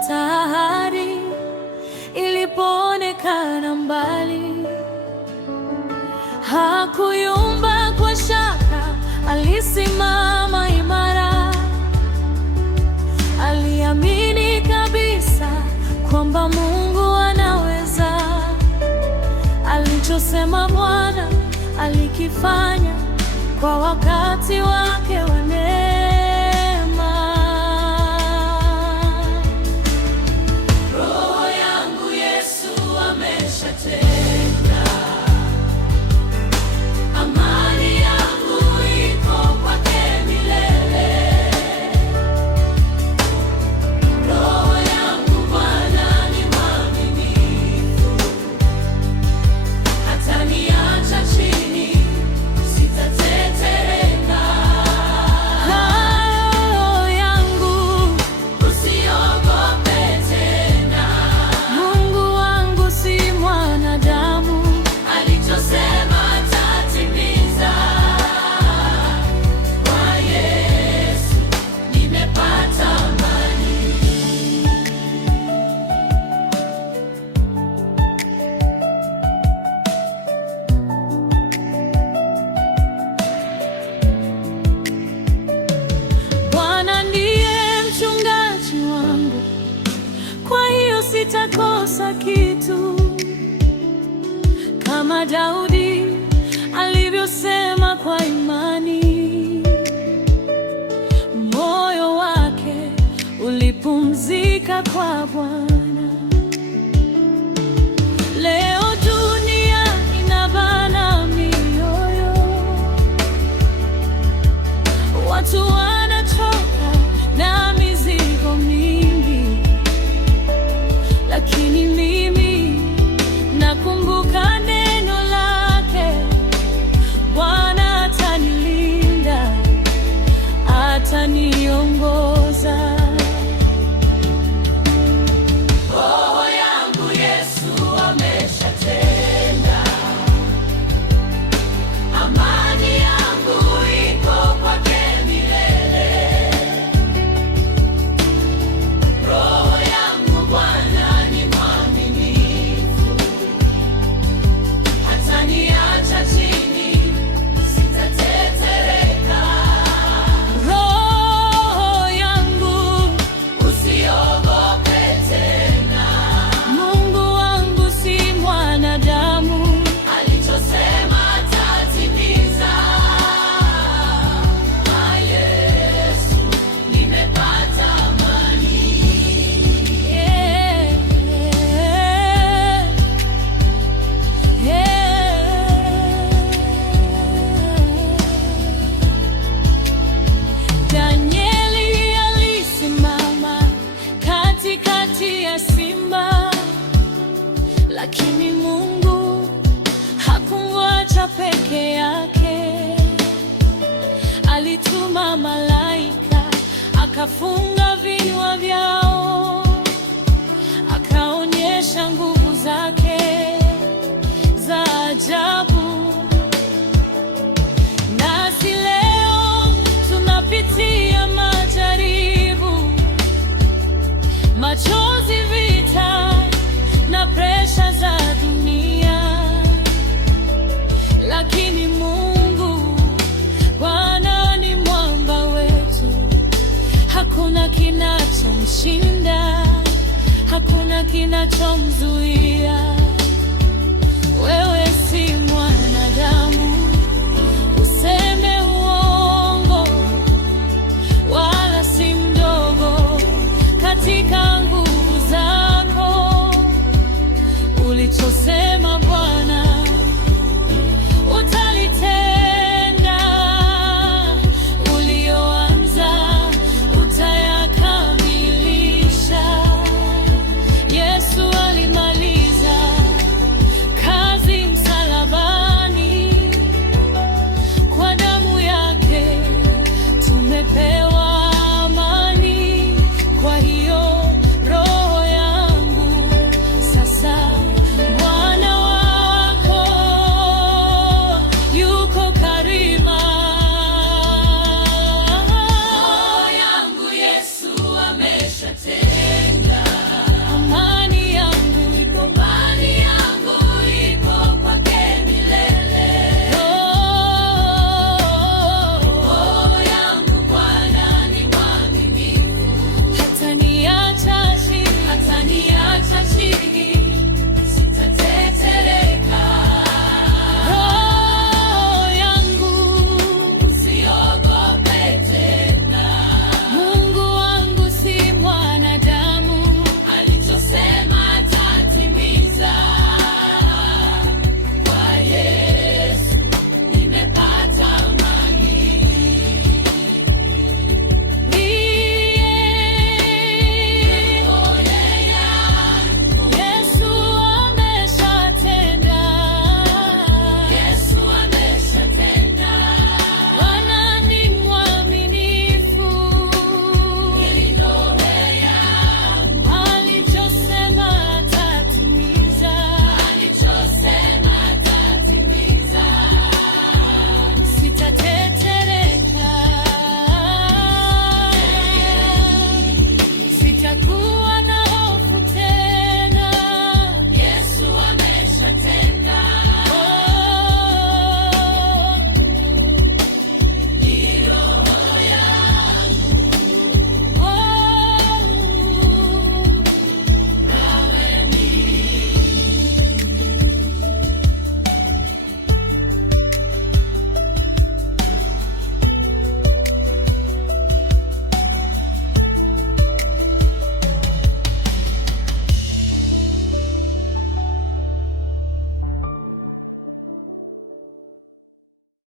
hata ahadi ilipoonekana mbali. Hakuyumba kwa shaka, alisimama imara. Aliamini kabisa kwamba Mungu anaweza. Alichosema Bwana alikifanya kwa wakati wake wa neema. Roho yangu Yesu ameshatenda, amani yangu iko kwake milele. Roho yangu Bwana ni mwaminifu, hataniacha chini, sitatetereka. Roho yangu usiogope tena, Mungu wangu si mwanadamu, alichosema atatimiza. Kwa Yesu nimepata amani. Bwana ndiye mchungaji wangu, kwa hiyo sitakosa kitu. Kama Daudi alivyosema kwa imani, moyo wake ulipumzika kwa Bwana. Leo dunia inabana mioyo, watu wanachoka na mizigo mingi, lakini mimi nakumbuka neno lake. Bwana atanilinda, ataniongoza. Roho yangu Yesu ameshatenda, amani yangu iko kwake milele. Roho yangu Bwana ni mwaminifu, hataniacha chini, sitatetereka. Roho yangu usiogope tena, Mungu wangu si mwanadamu, alichosema atatimiza. Kwa Yesu nimepata amani. Danieli alisimama katikati ya simba, lakini Mungu hakumwacha peke yake. Alituma malaika akafunga vinywa vyao, akaonyesha nguvu zake za ajabu. Nasi leo tunapitia majaribu, machozi, vita na presha za dunia, lakini Mungu Bwana ni mwamba wetu. Hakuna kinachomshinda, hakuna kinachomzuia. Wewe si mwana